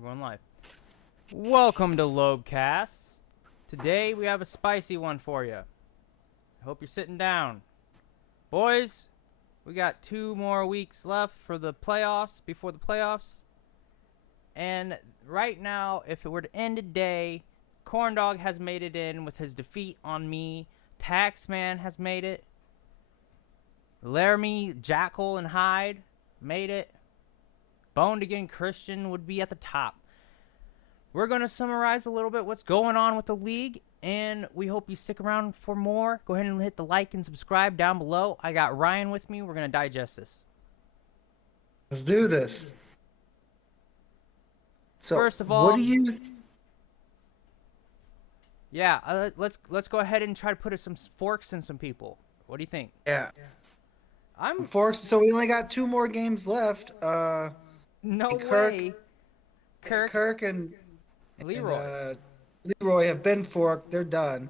We're going live. Welcome to Lobecast. Today we have a spicy one for you. I hope you're sitting down. Boys, we got 2 more weeks left for the playoffs, before the playoffs. And right now, if it were to end today, Corndog has made it in with his defeat on me. Taxman has made it. Laramie, Jackal, and Hyde made it. Boned Again Christian would be at the top. We're going to summarize a little bit what's going on with the league, and we hope you stick around for more. Go ahead and hit the like and subscribe down below. I got Ryan with me. We're going to digest this. Let's do this. So, First of all, what do you? Yeah, let's go ahead and try to put some forks in some people. What do you think? Yeah, I'm forks. So we only got 2 more games left. no and way. Kirk and Leroy. Leroy have been forked. They're done.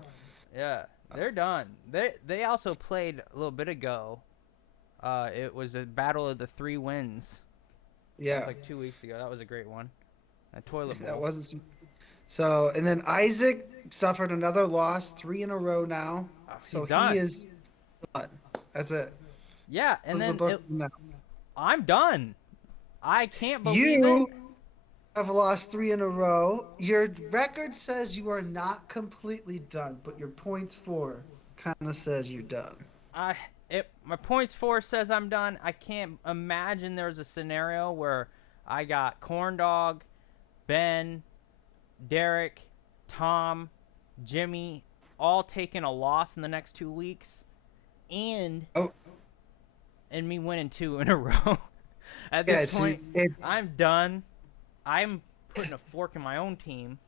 Yeah, they're done. They also played a little bit ago. It was a battle of the 3 wins. It Yeah, was like 2 weeks ago. That was a great one. A toilet bowl. that wasn't. So and then Isaac suffered another loss, 3 in a row now. So done. he is done. That's it. Yeah, and Close the then book now. I'm done. I can't believe You it. have lost 3 in a row. Your record says you are not completely done, but your points for kind of says you're done. My points for says I'm done. I can't imagine there's a scenario where I got Corndog, Ben, Derek, Tom, Jimmy, all taking a loss in the next 2 weeks, and me winning 2 in a row. At this point, I'm done. I'm putting a fork in my own team.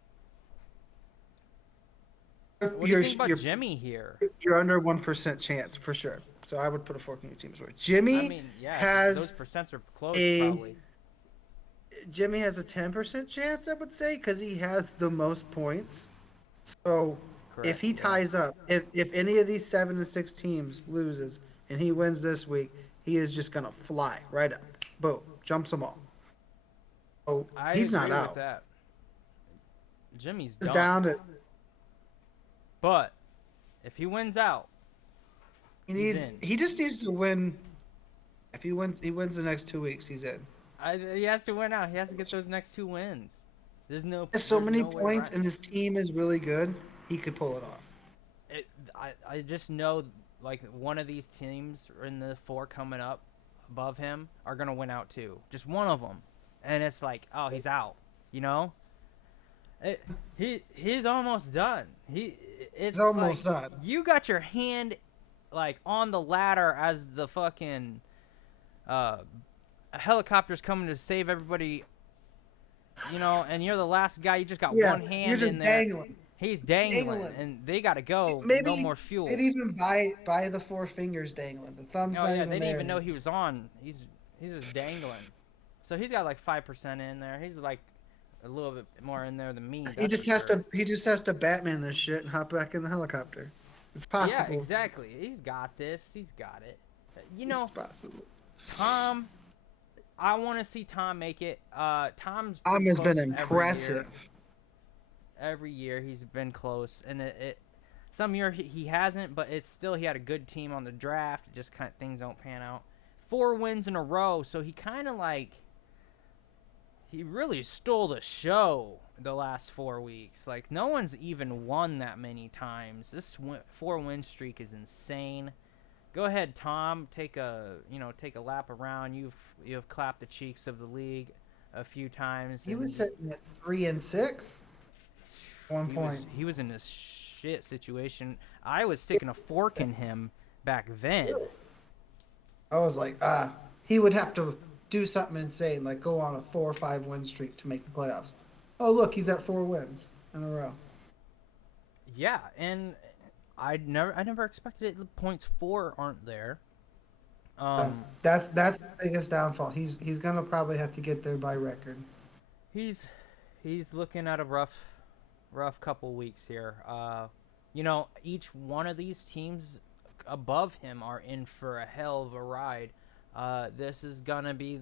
What do you think about Jimmy here? You're under 1% chance for sure. So I would put a fork in your team as well. Jimmy has those percents are close probably. Jimmy has a 10% chance, I would say, because he has the most points. So if he ties up, if any of these 7 and 6 teams loses and he wins this week, he is just gonna fly right up. Boom, jumps them all. Oh, he's not out. With that. Jimmy's He's done. down to. But if he wins out, he just needs to win. If he wins the next 2 weeks, he's in. He has to win out. He has to get those next 2 wins. There's so many points, and his team is really good. He could pull it off. I just know, like, one of these teams in the 4 coming up above him are gonna win out too. Just one of them, and it's like, oh, he's out. You know. He's almost done. It's almost like, done. You got your hand, like, on the ladder as the fucking helicopter's coming to save everybody, you know, and you're the last guy. You just got one hand you're just in there. dangling. He's dangling, and they gotta go. Maybe no more fuel. Maybe even by the 4 fingers dangling. The thumb's not even there. They didn't even know he was on. He's just dangling. So he's got like 5% in there. He's like a little bit more in there than me. He just has to Batman this shit and hop back in the helicopter. It's possible. Yeah, exactly. He's got this. He's got it. You know, it's possible. Tom, I want to see Tom make it. Tom has been impressive. Every year he's been close, and some year he hasn't, but it's still, he had a good team on the draft. It just kind of, things don't pan out. 4 wins in a row, so he kind of like, he really stole the show the last 4 weeks. Like, no one's even won that many times. This 4-win streak is insane. Go ahead, Tom. Take a lap around. You've clapped the cheeks of the league a few times. He was sitting at 3 and 6. 1 point. He was in this shit situation. I was sticking a fork in him back then. I was like, he would have to do something insane, like go on a 4 or 5 win streak to make the playoffs. Oh, look, he's at 4 wins in a row. Yeah, and I never expected it. The points 4 aren't there. That's the biggest downfall. He's gonna probably have to get there by record. He's looking at a rough couple weeks here. You know, each one of these teams above him are in for a hell of a ride. This is gonna be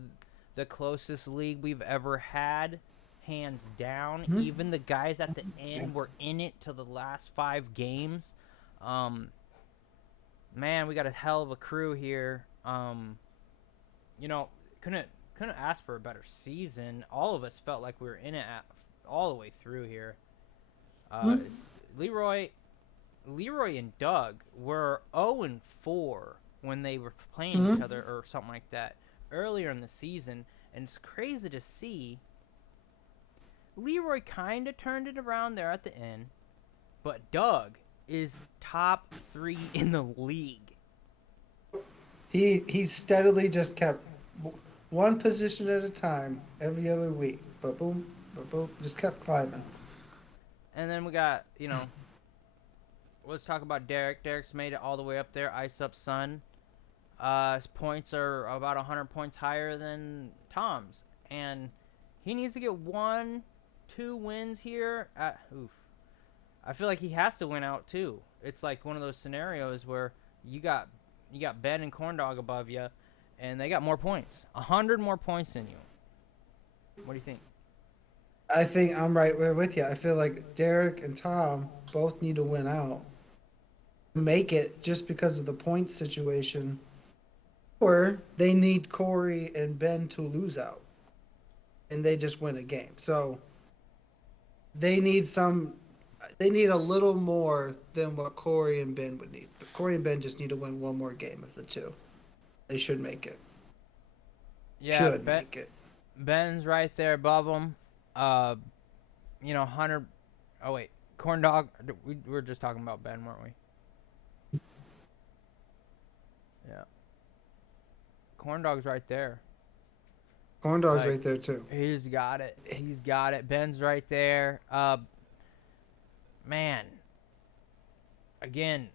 the closest league we've ever had, hands down. Mhm. Even the guys at the end were in it till the last 5 games. Man, we got a hell of a crew here. You know, couldn't ask for a better season. All of us felt like we were in it all the way through here. Leroy and Doug were 0-4 when they were playing each other or something like that earlier in the season, and it's crazy to see. Leroy kind of turned it around there at the end, but Doug is top 3 in the league. He steadily just kept one position at a time every other week. But boom, just kept climbing. And then we got, let's talk about Derek. Derek's made it all the way up there. Ice Up Sun. His points are about 100 points higher than Tom's. And he needs to get 1-2 wins here. I feel like he has to win out too. It's like one of those scenarios where you got Ben and Corndog above you, and they got more points. 100 more points than you. What do you think? I think I'm right there with you. I feel like Derek and Tom both need to win out. Make it just because of the point situation. Or they need Corey and Ben to lose out. And they just win a game. So they need a little more than what Corey and Ben would need. But Corey and Ben just need to win one more game of the 2. They should make it. Yeah, make it. Ben's right there above them. 100. Oh wait, Corndog. We were just talking about Ben, weren't we? Yeah. Corndog's right there. Corndog's right there too. He's got it. Ben's right there. Man. Again,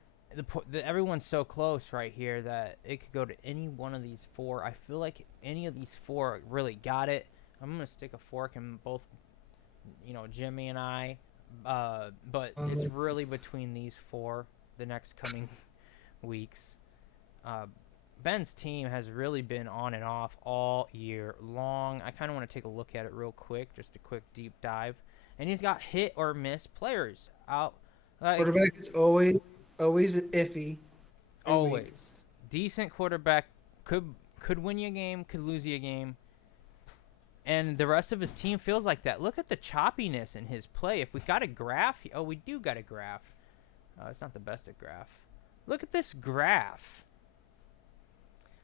everyone's so close right here that it could go to any one of these 4. I feel like any of these 4 really got it. I'm gonna stick a fork in both, Jimmy and I. But it's really between these 4 the next coming weeks. Ben's team has really been on and off all year long. I kind of want to take a look at it real quick, just a quick deep dive. And he's got hit or miss players out. Quarterback is always iffy. Always. Decent quarterback could win you a game, could lose you a game. And the rest of his team feels like that. Look at the choppiness in his play. If we got a graph, we do got a graph. It's not the best at graph. Look at this graph.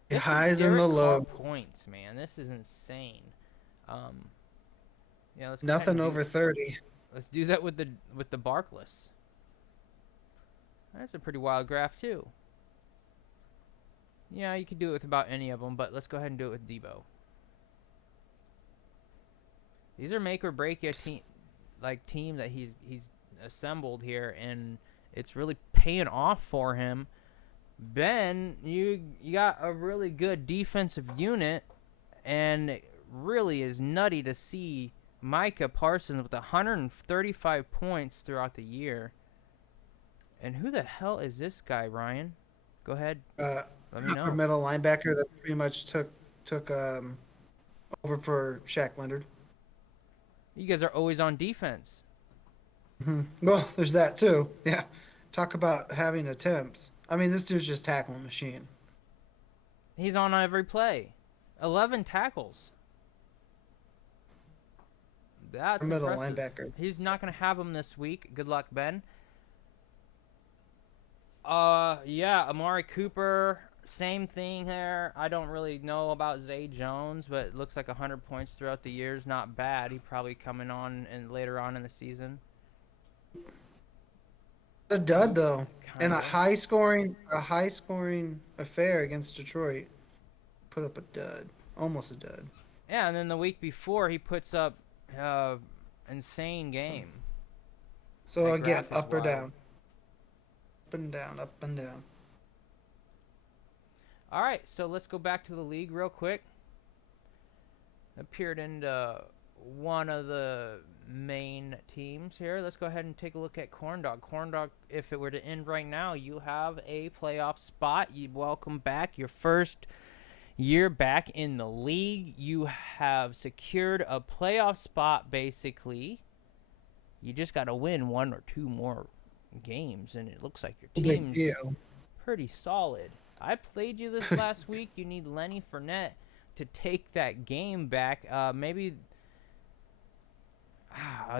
The highs and the lows. Points, man. This is insane. Let's nothing over 30. Let's do that with the Barkless. That's a pretty wild graph too. Yeah, you could do it with about any of them, but let's go ahead and do it with Debo. These are make or break team that he's assembled here, and it's really paying off for him. Ben, you got a really good defensive unit, and it really is nutty to see Micah Parsons with 135 points throughout the year. And who the hell is this guy, Ryan? Go ahead. Let me know. Our middle linebacker that pretty much took over for Shaq Leonard. You guys are always on defense. Mm-hmm. Well, there's that too. Yeah. Talk about having attempts. I mean, this dude's just tackling machine. He's on every play. 11 tackles. That's middle impressive. Linebacker. He's not going to have him this week. Good luck, Ben. Yeah, Amari Cooper, same thing there. I don't really know about Zay Jones, but it looks like 100 points throughout the year is not bad. He probably coming on and later on in the season. A dud though, and a high scoring affair against Detroit. Put up a dud, almost a dud. Yeah, and then the week before he puts up insane game. So that again, graph is up or wild. down, up and down, up and down. All right, so let's go back to the league real quick. Appeared into one of the main teams here. Let's go ahead and take a look at Corndog. Corndog, if it were to end right now, you have a playoff spot. You welcome back your first year back in the league. You have secured a playoff spot, basically. You just got to win 1 or 2 more games, and it looks like your Big team's deal. pretty solid. I played you this last week. You need Lenny Fournette to take that game back. Maybe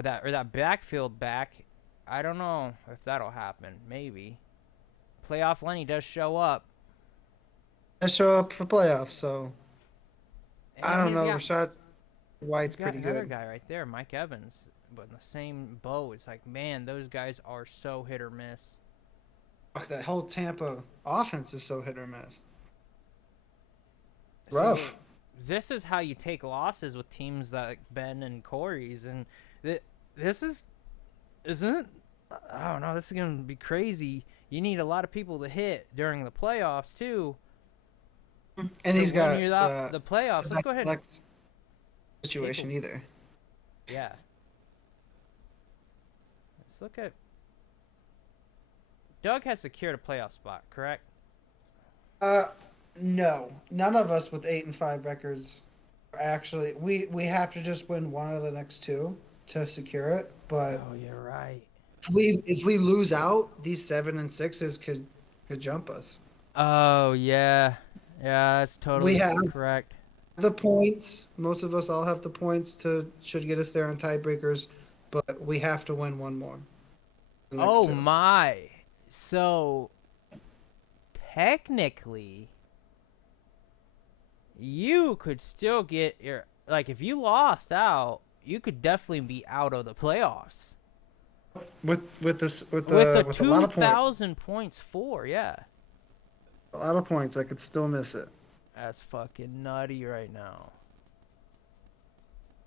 that backfield back. I don't know if that'll happen. Maybe playoff Lenny does show up. I show up for playoffs, so I And don't he's know. got, Rashad White's he's got pretty another good. guy right there, Mike Evans, but in the same boat. It's like, man, those guys are so hit or miss. Fuck, that whole Tampa offense is so hit or miss. So Rough. this is how you take losses with teams like Ben and Corey's, and this isn't it? I don't know. This is gonna be crazy. You need a lot of people to hit during the playoffs too. And he's to got win you the playoffs. Let's go ahead. Situation either. Yeah. Let's look at. Doug has secured a playoff spot, correct? No, none of us with 8-5 records. Actually, we have to just win one of the next two to secure it. But Oh, you're right. if we lose out, these 7 and 6s could jump us. Oh yeah, that's totally correct. The points. Most of us all have the points should get us there on tiebreakers, but we have to win one more. Oh my! So technically, you could still get your if you lost out, you could definitely be out of the playoffs. With a lot of 2,000 points for, yeah. A lot of points, I could still miss it. That's fucking nutty right now.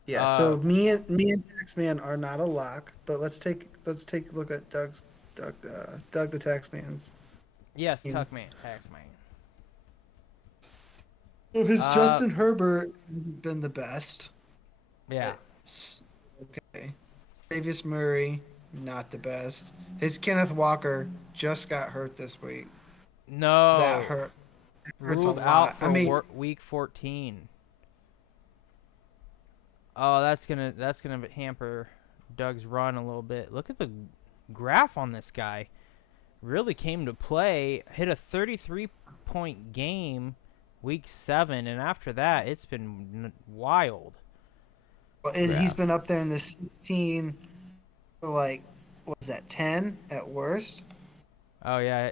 Yeah, so me and Taxman are not a lock, but let's take a look at Doug the Taxman's. Yes, Tuckman, Taxman. So his Justin Herbert hasn't been the best. Yeah. Okay. Davis Murray, not the best. His Kenneth Walker just got hurt this week. No. That hurt. Ruled out for week 14. Oh, that's gonna hamper Doug's run a little bit. Look at the graph on this guy. Really came to play. Hit a 33-point game week 7, and after that, it's been wild. Well, he's been up there in the 16, what was that, 10 at worst? Oh yeah.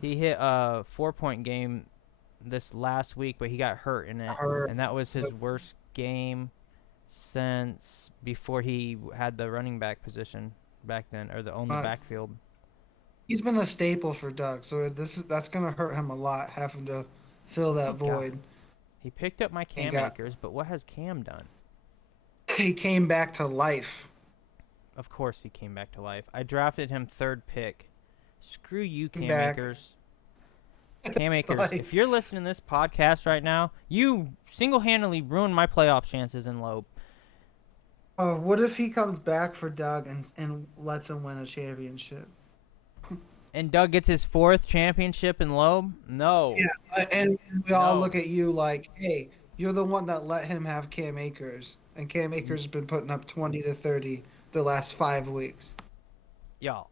He hit a 4-point game this last week, but he got hurt in it, and that was his worst game since before he had the running back position back then, or the only backfield. He's been a staple for Doug, so that's gonna hurt him a lot, having to fill that void. He picked up my Cam Akers, but what has Cam done? He came back to life. Of course he came back to life. I drafted him 3rd pick. Screw you, Cam Akers. Cam Akers, if you're listening to this podcast right now, you single-handedly ruined my playoff chances in Loeb. Oh, what if he comes back for Doug and lets him win a championship? And Doug gets his 4th championship in Loeb? No. Yeah, and we all look at you like, hey, you're the one that let him have Cam Akers, and Cam Akers has been putting up 20 to 30 the last 5 weeks. Y'all,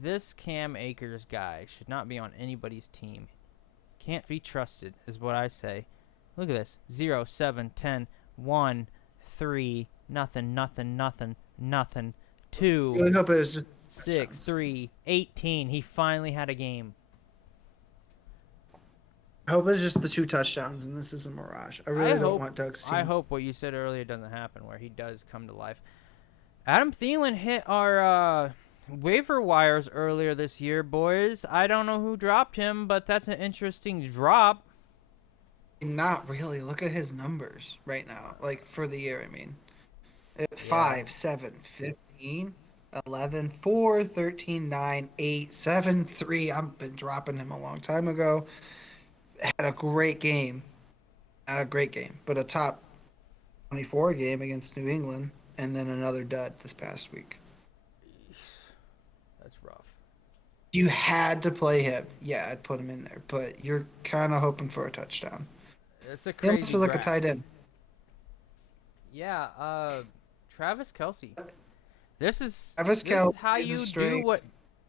this Cam Akers guy should not be on anybody's team. Can't be trusted, is what I say. Look at this. 0, 7, 10, 1, 3, nothing, nothing, nothing, nothing, 2. I really hope it was just 6, 3, 18. He finally had a game. I hope it's just the 2 touchdowns, and this is a mirage. I really don't want Doug's team. I hope what you said earlier doesn't happen, where he does come to life. Adam Thielen hit our waiver wires earlier this year, boys. I don't know who dropped him, but that's an interesting drop. Not really. Look at his numbers right now, for the year, I mean. 5, 7, 15, 11, 4, 13, 9, 8, 7, 3. I've been dropping him a long time ago. Had a great game. Not a great game, but a top 24 game against New England, and then another dud this past week. That's rough. You had to play him. Yeah, I'd put him in there, but you're kind of hoping for a touchdown. It's a He almost crazy feels like a draft. tight end. Yeah, Travis Kelsey. This is Travis this is Kelce how is a you do straight.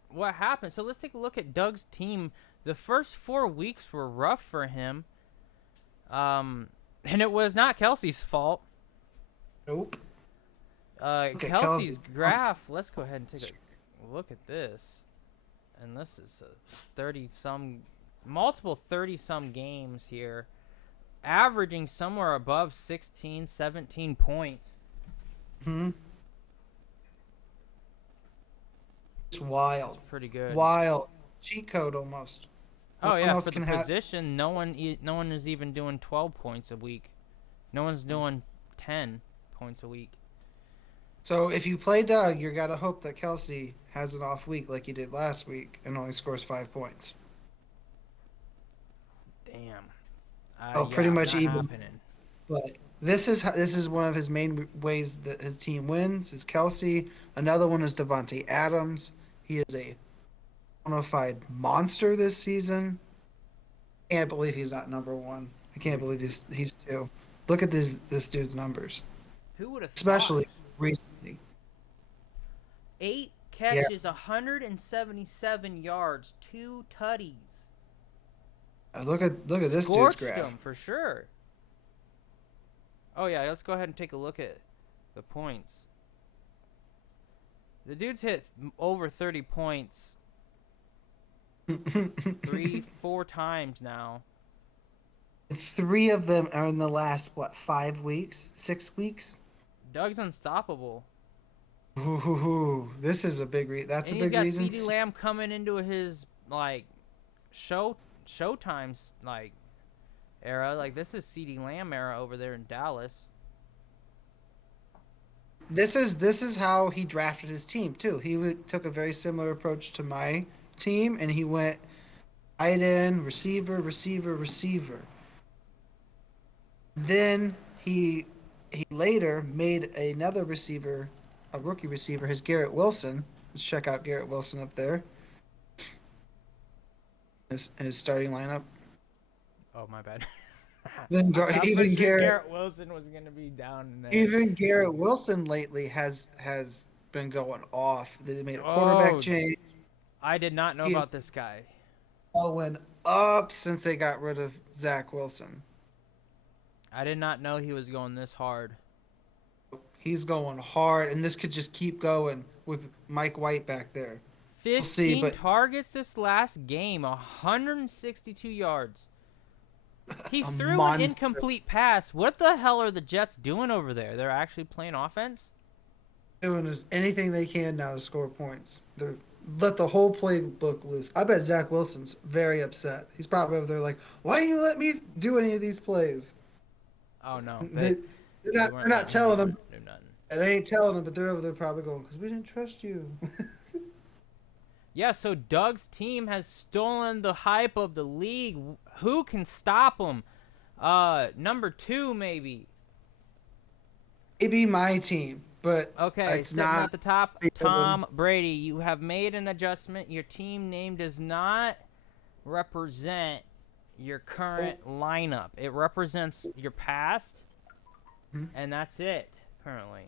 what happened. So let's take a look at Doug's team. The first 4 weeks were rough for him. And it was not Kelsey's fault. Nope. Look at Kelsey's Kelce. graph. Let's go ahead and take a look at this. And this is a multiple 30-some games here, averaging somewhere above 16, 17 points. Hmm. It's wild. That's pretty good. Wild. Cheat code almost. Oh No one yeah, else for the can have. position, no one is even doing 12 points a week. No one's doing 10 points a week. So if you play Doug, you gotta hope that Kelsey has an off week like he did last week and only scores 5 points. Damn. Pretty much not even. happening. But this is one of his main ways that his team wins is Kelsey. Another one is Devontae Adams. He is a bona fide monster this season. Can't believe he's not number one. I can't believe he's two. Look at this dude's numbers, Who would have especially thought? recently. 8 catches, 177 yards, 2 tutties. Look at this dude's Scorched graph. him for sure. Oh yeah, let's go ahead and take a look at the points. The dude's hit over 30 points 4 times now. 3 of them are in the last 5 weeks, 6 weeks. Doug's unstoppable. Ooh, this is a big that's And a big reason. he's got CeeDee Lamb coming into his like showtimes like era. Like this is CeeDee Lamb era over there in Dallas. This is how he drafted his team too. He took a very similar approach to my team, and he went tight end, receiver, receiver, receiver. Then he later made another receiver, a rookie receiver, his Garrett Wilson. Let's check out Garrett Wilson up there. His starting lineup. Oh my bad. Then even Garrett Wilson was gonna be down in there. Even Garrett Wilson lately has been going off. They made a quarterback change. I did not know about this guy. Going up since they got rid of Zach Wilson. I did not know he was going this hard. He's going hard, and this could just keep going with Mike White back there. 15 targets this last game, 162 yards. He threw an incomplete pass. What the hell are the Jets doing over there? They're actually playing offense? Doing is anything they can now to score points. They're let the whole playbook loose. I bet Zach Wilson's very upset. He's probably over there like, why didn't you let me do any of these plays? Oh no, they're not telling him. And they ain't telling him, but they're over there probably going, because we didn't trust you. Yeah, so Doug's team has stolen the hype of the league. Who can stop him? Number 2, maybe. Maybe my team, but okay, it's not at the top. Tom Brady, you have made an adjustment. Your team name does not represent your current lineup. It represents your past, and that's it currently.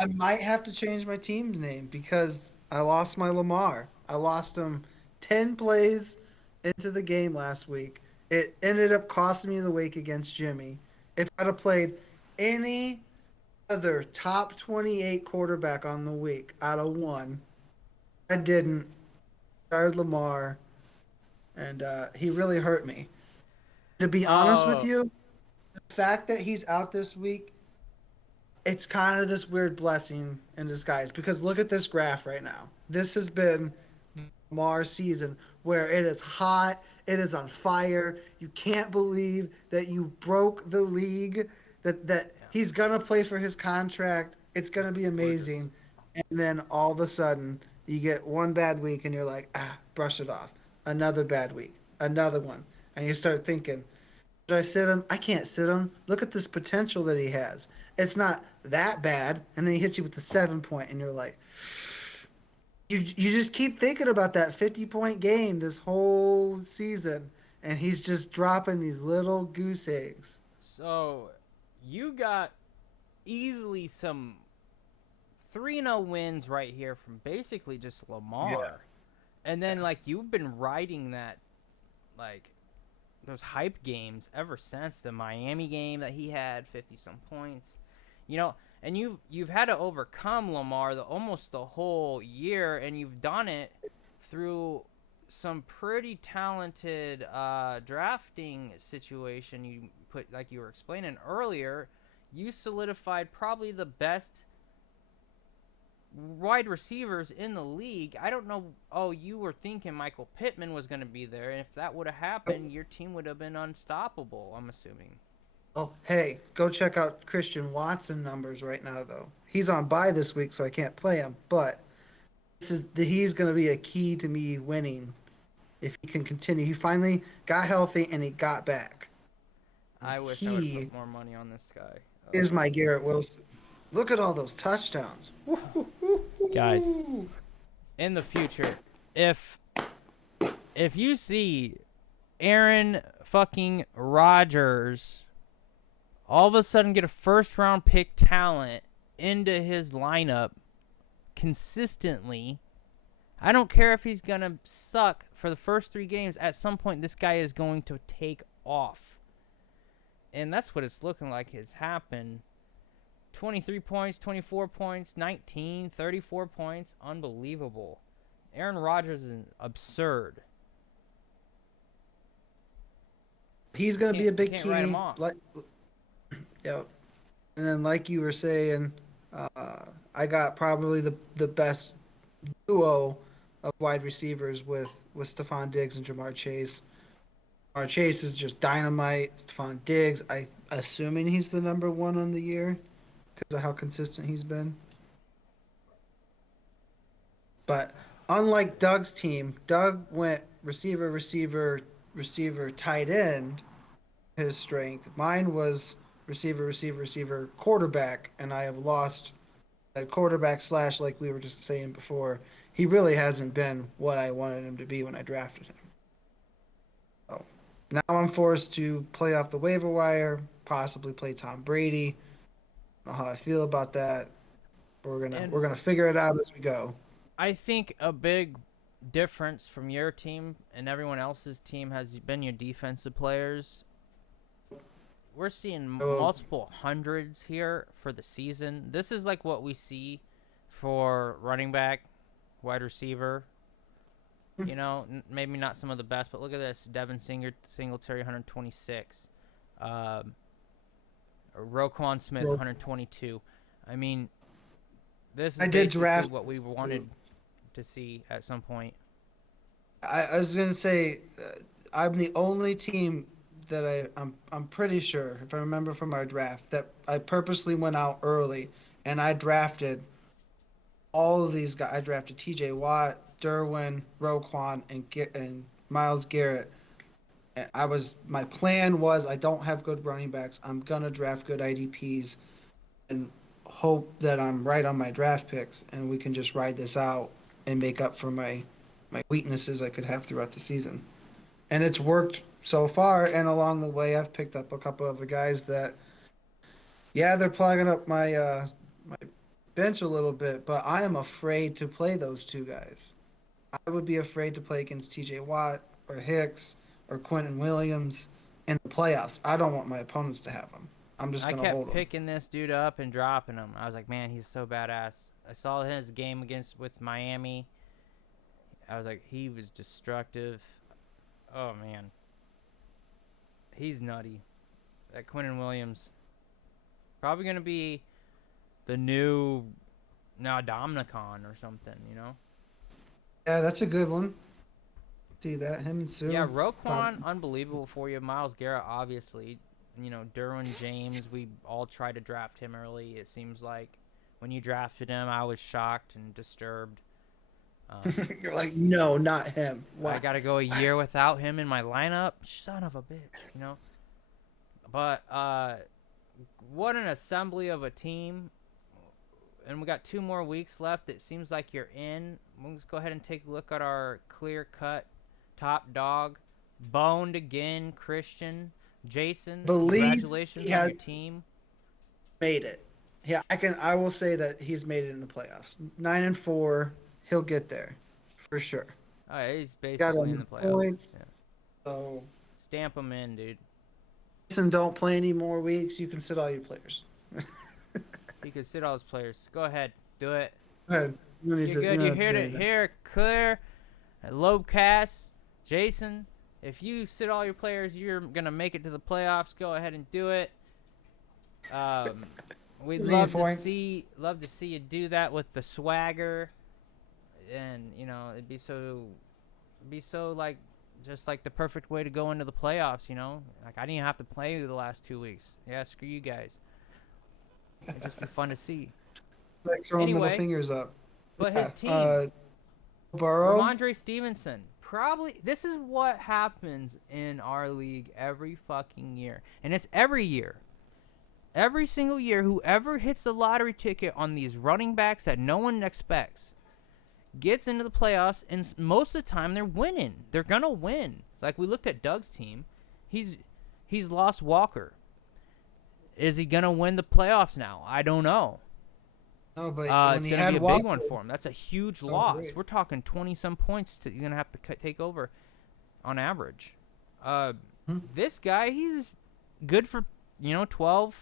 I might have to change my team's name because I lost my Lamar. I lost him 10 plays into the game last week. It ended up costing me the week against Jimmy. If I'd have played any other top 28 quarterback on the week out of one, I didn't. Started Lamar, and he really hurt me. To be honest with you, the fact that he's out this week, it's kind of this weird blessing in disguise because look at this graph right now. This has been Lamar's season where it is hot, it is on fire. You can't believe that you broke the league, that he's going to play for his contract. It's going to be amazing. And then all of a sudden, you get one bad week and you're like, brush it off. Another bad week, another one. And you start thinking, should I sit him? I can't sit him. Look at this potential that he has. It's not that bad. And then he hits you with the 7 point and you're like, You just keep thinking about that 50-point game this whole season, and he's just dropping these little goose eggs. So you got easily some 3-0 wins right here from basically just Yeah. Lamar. And then like you've been riding that like those hype games ever since the Miami game that he had 50 some points. You know, and you've had to overcome Lamar almost the whole year, and you've done it through some pretty talented drafting situation. You put like you were explaining earlier, you solidified probably the best wide receivers in the league. I don't know. Oh, you were thinking Michael Pittman was going to be there, and if that would have happened, your team would have been unstoppable. I'm assuming. Oh, hey, go check out Christian Watson numbers right now, though. He's on bye this week, so I can't play him. But he's going to be a key to me winning if he can continue. He finally got healthy and he got back. I wish I would have He put more money on this guy. is my Garrett Wilson. Look at all those touchdowns. Guys, in the future, if you see Aaron fucking Rodgers all of a sudden get a first round pick talent into his lineup consistently, I don't care if he's going to suck for the first 3 games. At some point, this guy is going to take off. And that's what it's looking like has happened. 23 points, 24 points, 19, 34 points. Unbelievable. Aaron Rodgers is absurd. He's going to be a big key. Write him off. Yeah. And then, like you were saying, I got probably the best duo of wide receivers with Stephon Diggs and Jamar Chase. Jamar Chase is just dynamite. Stephon Diggs, assuming he's the number 1 on the year because of how consistent he's been. But unlike Doug's team, Doug went receiver, receiver, receiver, tight end, his strength. Mine was receiver, receiver, receiver, quarterback, and I have lost that quarterback / like we were just saying before. He really hasn't been what I wanted him to be when I drafted him. So now I'm forced to play off the waiver wire, possibly play Tom Brady. I don't know how I feel about that. We're gonna figure it out as we go. I think a big difference from your team and everyone else's team has been your defensive players. We're seeing multiple hundreds here for the season. This is like what we see for running back, wide receiver. You know, maybe not some of the best, but look at this. Devin Singletary, 126. Roquan Smith, 122. I mean, this is basically what we wanted to see at some point. I was going to say, I'm the only team that I'm pretty sure, if I remember from our draft, that I purposely went out early and I drafted all of these guys. I drafted T.J. Watt, Derwin, Roquan, and Myles Garrett. And my plan was I don't have good running backs. I'm gonna draft good IDPs, and hope that I'm right on my draft picks, and we can just ride this out and make up for my weaknesses I could have throughout the season. And it's worked so far, and along the way, I've picked up a couple of the guys that, yeah, they're plugging up my my bench a little bit, but I am afraid to play those 2 guys. I would be afraid to play against T.J. Watt or Hicks or Quentin Williams in the playoffs. I don't want my opponents to have them. I'm just going to hold them. I kept picking this dude up and dropping him. I was like, man, he's so badass. I saw his game with Miami. I was like, he was destructive. Oh, man. He's nutty. That Quentin Williams. Probably going to be the new Dominican or something, you know? Yeah, that's a good one. See that, him and Sue. Yeah, Roquan, unbelievable for you. Myles Garrett, obviously. You know, Derwin James, we all tried to draft him early, it seems like. When you drafted him, I was shocked and disturbed. You're like, no, not him. Wow. I got to go a year without him in my lineup. Son of a bitch, you know? But what an assembly of a team. and we got 2 more weeks left. It seems like you're in. Let's go ahead and take a look at our clear-cut top dog. Boned again, Christian. Jason, congratulations on your team. Made it. Yeah, I will say that he's made it in the playoffs. 9-4, he'll get there for sure. Oh, yeah, he's basically in the playoffs. Points, yeah. So stamp him in, dude. Jason, don't play any more weeks. You can sit all your players. He could sit all his players. Go ahead, do it. Go ahead. You're good. You heard it here, clear. Lobecast, Jason. If you sit all your players, you're gonna make it to the playoffs. Go ahead and do it. We'd love to see you do that with the swagger, and it'd be so like just like the perfect way to go into the playoffs. Like I didn't have to play the last 2 weeks. Yeah, screw you guys. It'd just be fun to see. Like throwing middle fingers up. But his team, Burrow, Ramondre Stevenson. Probably this is what happens in our league every fucking year, and it's every year. Every single year, whoever hits the lottery ticket on these running backs that no one expects gets into the playoffs, and most of the time they're winning. They're gonna win. Like we looked at Doug's team, he's lost Walker. Is he gonna win the playoffs now? I don't know. No, but it's gonna be a big one for him. That's a huge loss. Great. We're talking 20-some points you're gonna have to take over, on average. This guy, he's good for 12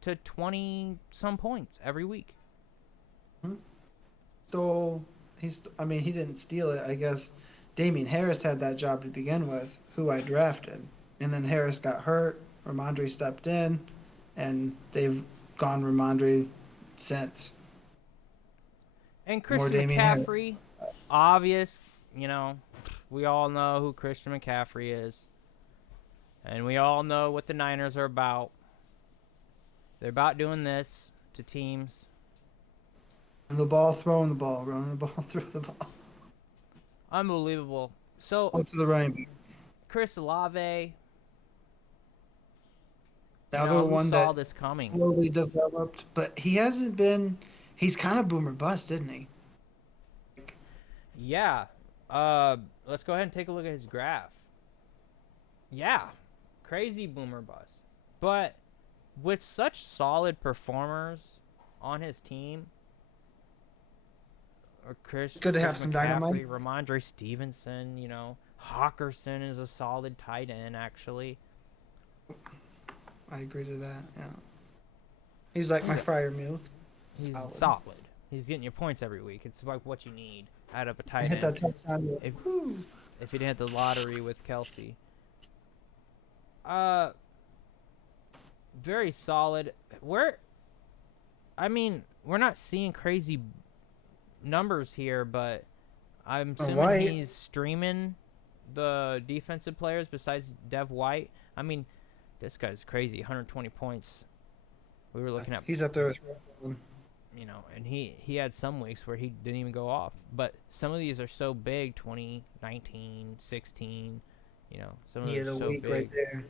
to 20-some points every week. So he didn't steal it. I guess Damian Harris had that job to begin with, who I drafted, and then Harris got hurt. Ramondre stepped in, and they've gone Ramondre since. And Christian McCaffrey, obvious, we all know who Christian McCaffrey is. And we all know what the Niners are about. They're about doing this to teams. The ball, throwing the ball, running the ball, throw the ball. Unbelievable. So, to the right. Chris Olave. Another one saw that this coming. Slowly developed, but he hasn't been. He's kind of boomer bust, isn't he? Yeah. Let's go ahead and take a look at his graph. Yeah, crazy boomer bust. But with such solid performers on his team, or Chris, good to have some dynamite. Ramondre Stevenson, Hawkinson is a solid tight end, actually. I agree to that. Yeah, he's like my Freiermuth. He's solid. He's getting you points every week. It's like what you need out of a tight end. Hit that touchdown. If you didn't hit the lottery with Kelsey. Very solid. We're not seeing crazy numbers here, but I'm assuming he's streaming the defensive players besides Dev White. This guy's crazy. 120 points. We were looking at. He's up there with. And he had some weeks where he didn't even go off. But some of these are so big, 20, 19, 16, some of those are so big. Right there.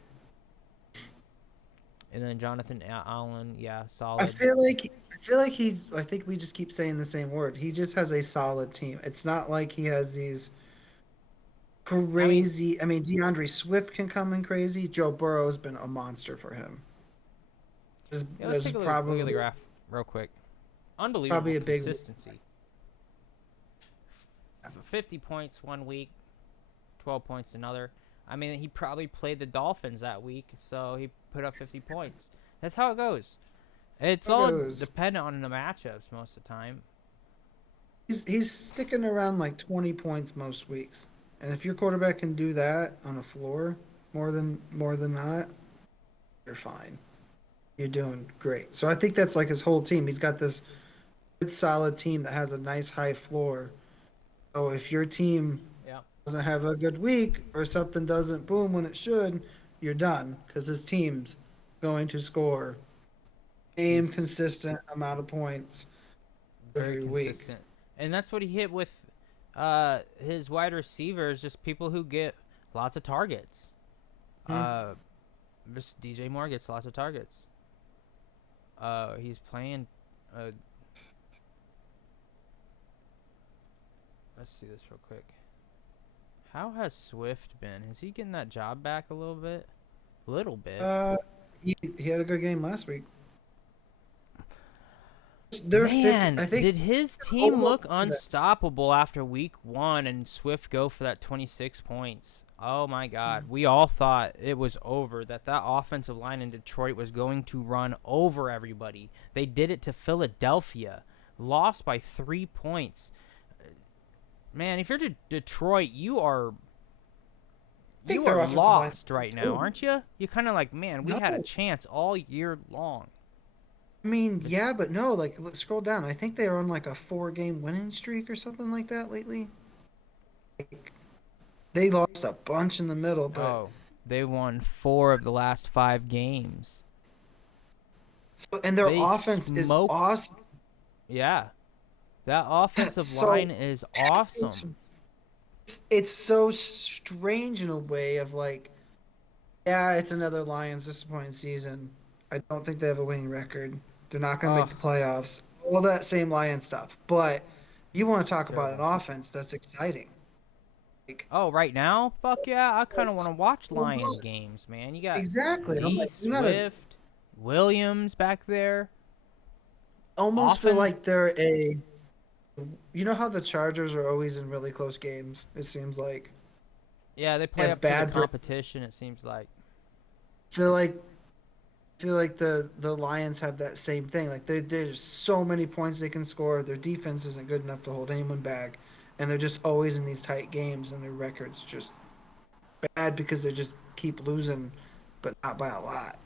And then Jonathan Allen, yeah, solid. I feel like he's. I think we just keep saying the same word. He just has a solid team. It's not like he has these crazy. DeAndre Swift can come in crazy. Joe Burrow's been a monster for him. Let's take a look at the graph real quick. Unbelievable probably a consistency. 50 points one week, 12 points another. He probably played the Dolphins that week, so he put up 50 points. That's how it goes. It's all dependent on the matchups most of the time. He's sticking around like 20 points most weeks. And if your quarterback can do that on a floor more than not, you're fine. You're doing great. So I think that's like his whole team. He's got this good solid team that has a nice high floor. So if your team doesn't have a good week or something doesn't boom when it should, you're done because his team's going to score same consistent amount of points every week. And that's what he hit with his wide receivers, just people who get lots of targets. Just DJ Moore gets lots of targets. He's playing let's see this real quick. How has Swift been? Is he getting that job back a little bit? Little bit. He had a good game last week. Man, I think did his team look unstoppable after week 1 and Swift go for that 26 points? Oh my God. We all thought it was over, that offensive line in Detroit was going to run over everybody. They did it to Philadelphia, lost by 3 points. Man, if you're Detroit, you are lost right now, aren't you? You're kind of like, man, we had a chance all year long. I mean, yeah, but no, like, let's scroll down. I think they are on like a 4-game winning streak or something like that lately. Like, they lost a bunch in the middle, but they won 4 of the last 5 games. And their offense is awesome. Yeah, that offensive line is awesome. It's so strange in a way of like, yeah, it's another Lions disappointing season. I don't think they have a winning record. They're not going to make the playoffs. All that same Lion stuff. But you want to talk about an offense that's exciting. Like, right now? Fuck yeah. I kind of want to watch Lion games, man. You got Swift, Williams back there. Almost feel like they're you know how the Chargers are always in really close games, it seems like. Yeah, they play up to the competition, it seems like. Feel like the Lions have that same thing. Like there's so many points they can score. Their defense isn't good enough to hold anyone back, and they're just always in these tight games, and their record's just bad because they just keep losing, but not by a lot.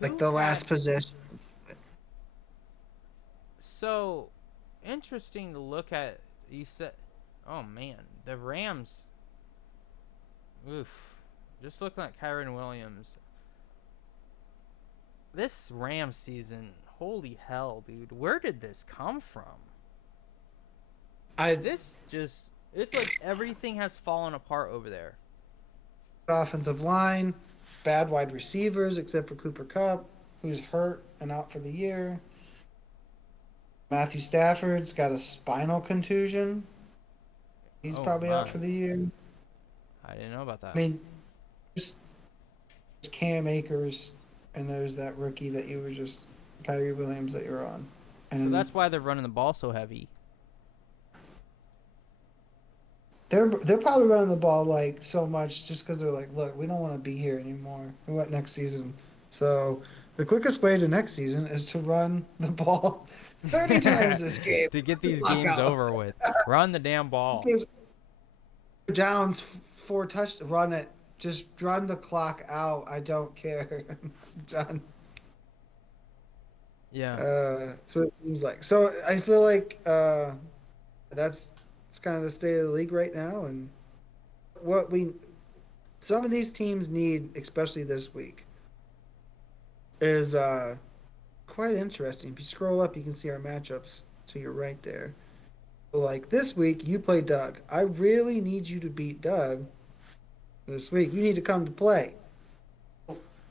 Like the last possession. So interesting to look at. You said, oh man, the Rams. Oof, just looking at Kyren Williams. This Rams season, holy hell, dude. Where did this come from? It's like everything has fallen apart over there. Offensive line, bad wide receivers, except for Cooper Kupp, who's hurt and out for the year. Matthew Stafford's got a spinal contusion. He's probably out for the year. I didn't know about that. I mean, just Cam Akers. And there's that rookie that you were just, Kyrie Williams, that you're on. And so that's why they're running the ball so heavy. They're probably running the ball like so much just because they're like, look, we don't want to be here anymore. We want next season. So the quickest way to next season is to run the ball 30 times this game. To get these games over with. Run the damn ball. Down 4 touchdowns. Run it. Just run the clock out. I don't care. I'm done. Yeah. That's what it seems like. So I feel like that's kind of the state of the league right now, and some of these teams need, especially this week, is quite interesting. If you scroll up, you can see our matchups to your right there. Like this week, you play Doug. I really need you to beat Doug this week. You need to come to play.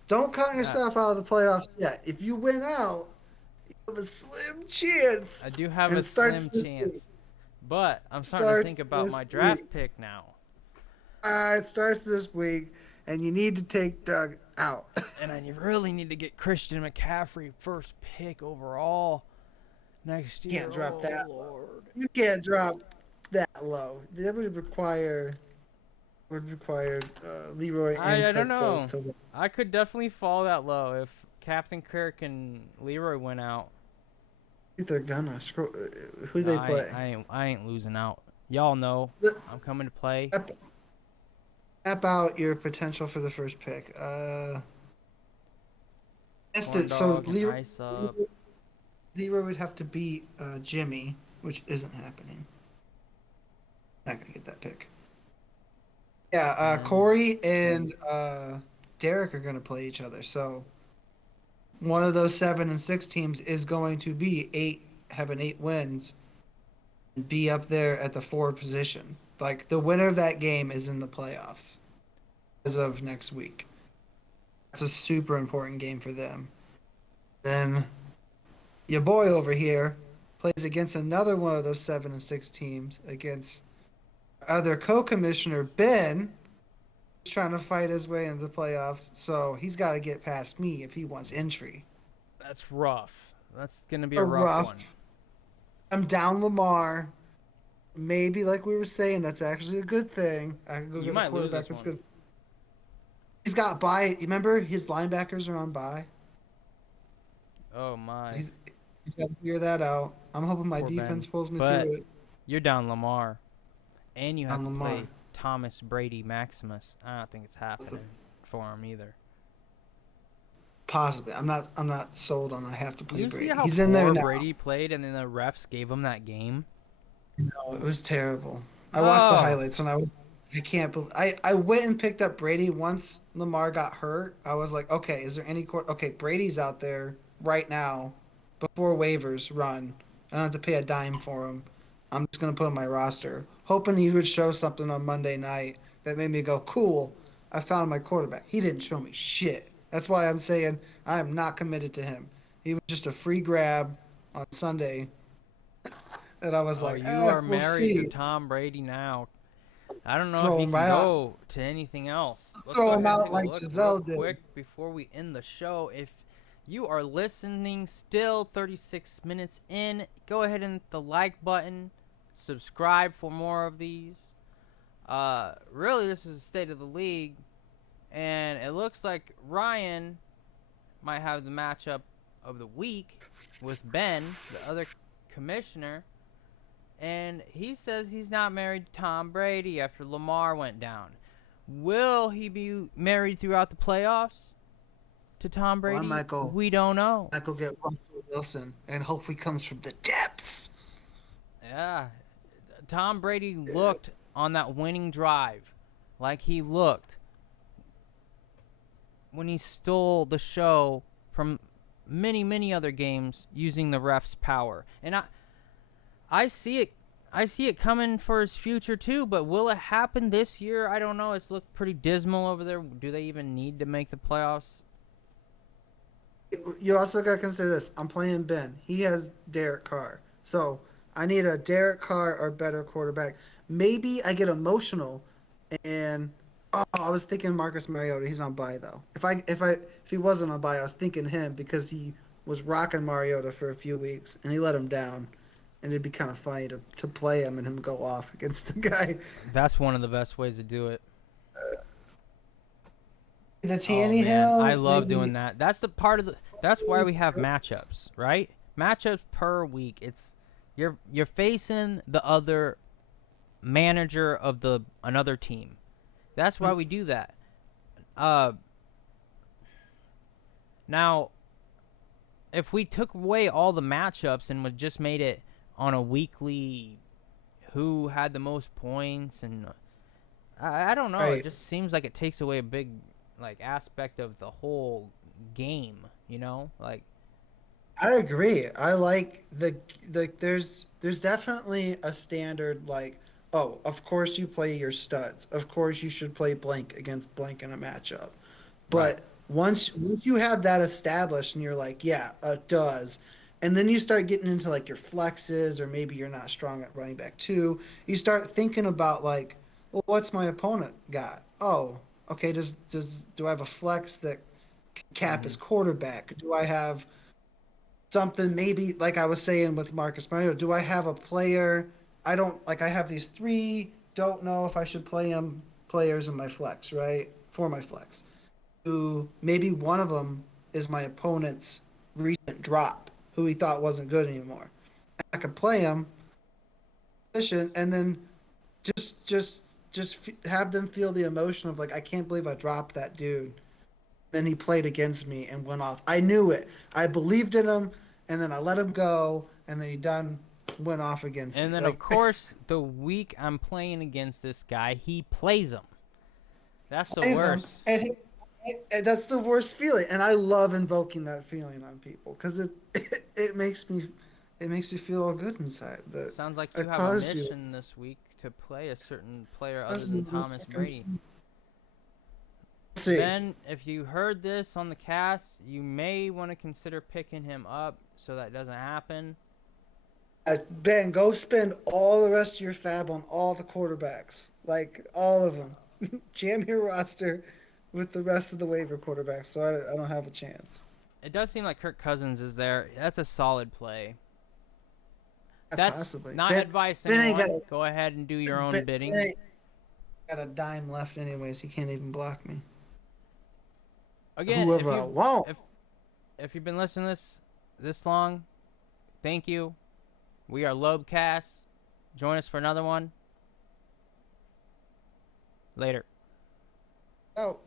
Don't count yourself out of the playoffs yet. If you win out, you have a slim chance. I do have a slim chance. But I'm starting to think about my draft pick now. It starts this week, and you need to take Doug out. And I really need to get Christian McCaffrey first pick overall next year. You can't drop that low. You can't drop that low. That would require Leroy and I don't know. I could definitely fall that low if Captain Kirk and Leroy went out. They're gonna scroll. Who they play? I ain't losing out. Y'all know I'm coming to play. Map out your potential for the first pick. So Leroy would have to beat Jimmy, which isn't happening. Not gonna get that pick. Yeah, Corey and Derek are gonna play each other. So one of those 7 and 6 teams is going to be having 8 wins, and be up there at the 4 position. Like the winner of that game is in the playoffs as of next week. That's a super important game for them. Then your boy over here plays against another one of those 7 and 6 teams against other co-commissioner Ben. He's trying to fight his way into the playoffs, so he's got to get past me if he wants entry. That's rough. That's gonna be A a rough rough. one. I'm down Lamar. Maybe like we were saying, that's actually a good thing. I can go You get a might lose quarterback this that's one. good. He's got bye. Remember, his linebackers are on bye. Oh my, He's got to figure that out. I'm hoping my poor defense Ben. pulls me But through it. you're down Lamar, and you have On to Lamar. play Thomas Brady Maximus. I don't think it's happening for him either. Possibly. I'm not sold on I have to play You see Brady. how He's in there poor now. Brady played, and then the refs gave him that game. No, it was terrible. I watched the Oh, highlights and I can't believe I went and picked up Brady once Lamar got hurt. I was like, okay, is there any okay, Brady's out there right now before waivers run. I don't have to pay a dime for him. I'm just gonna put him on my roster, hoping he would show something on Monday night that made me go, cool. I found my quarterback. He didn't show me shit. That's why I'm saying I am not committed to him. He was just a free grab on Sunday, and I was oh, like, you are we'll married to see. Tom Brady now. I don't know if Throw he him can right out. go to anything else. Let's Throw go him ahead and out take a like look real Giselle did. quick before we end the show. If you are listening still 36 minutes in, go ahead and hit the like button. Subscribe for more of these. Really, this is the state of the league. And it looks like Ryan might have the matchup of the week with Ben, the other commissioner. And he says he's not married to Tom Brady after Lamar went down. Will he be married throughout the playoffs to Tom Well, I Brady? might go. We don't know. I might go get Russell Wilson and hope he comes from the depths. Yeah. Tom Brady looked on that winning drive like he looked when he stole the show from many, many other games using the ref's power. And I see it coming for his future too, but will it happen this year? I don't know. It's looked pretty dismal over there. Do they even need to make the playoffs? You also got to consider this. I'm playing Ben. He has Derek Carr. So I need a Derek Carr or better quarterback. Maybe I get emotional and I was thinking Marcus Mariota. He's on bye though. If he wasn't on bye, I was thinking him because he was rocking Mariota for a few weeks and he let him down. And it'd be kind of funny to play him and him go off against the guy. That's one of the best ways to do it. The Oh man, I Tannehill, love maybe doing that. That's the part of the. That's why we have matchups, right? Matchups per week. It's you're facing the other manager of the another team. That's why we do that. Now, if we took away all the matchups and was just made it on a weekly, who had the most points and I don't know. It right. just seems like it takes away a big like aspect of the whole game. You know, like I agree. I like there's definitely a standard like, oh, of course you play your studs. Of course you should play blank against blank in a matchup. right. But once you have that established and you're like, yeah, it does. And then you start getting into like your flexes or maybe you're not strong at running back too. You start thinking about like, well, what's my opponent got? Oh, okay, do I have a flex that can cap Mm-hmm. his quarterback? Do I have something maybe like I was saying with Marcus Mariota? Do I have a player? I don't like. I have these three. Don't know if I should play them players in my flex, right? For my flex, who maybe one of them is my opponent's recent drop, who he thought wasn't good anymore. I could play him position and then have them feel the emotion of like I can't believe I dropped that dude. Then he played against me and went off. I knew it. I believed in him, and then I let him go, and then he done went off against me. And then of Like course the week I'm playing against this guy, he plays him. That's the plays him, worst. and that's the worst feeling. And I love invoking that feeling on people because it makes me feel all good inside. That Sounds like I you have a caused you. mission this week to play a certain player other Caused than you this Thomas fucking- Brady. Let's see. Ben, if you heard this on the cast, you may want to consider picking him up so that doesn't happen. Ben, go spend all the rest of your fab on all the quarterbacks, like all of them. Jam your roster with the rest of the waiver quarterbacks, so I don't have a chance. It does seem like Kirk Cousins is there. That's a solid play. That's Possibly. not Ben, advice, Ben ain't anyone. got Go ahead and do your own Ben bidding. ain't got a dime left, anyways. He can't even block me. Again, Whoever I want. if you've been listening to this long, thank you. We are Lobecast. Join us for another one. Later. Oh.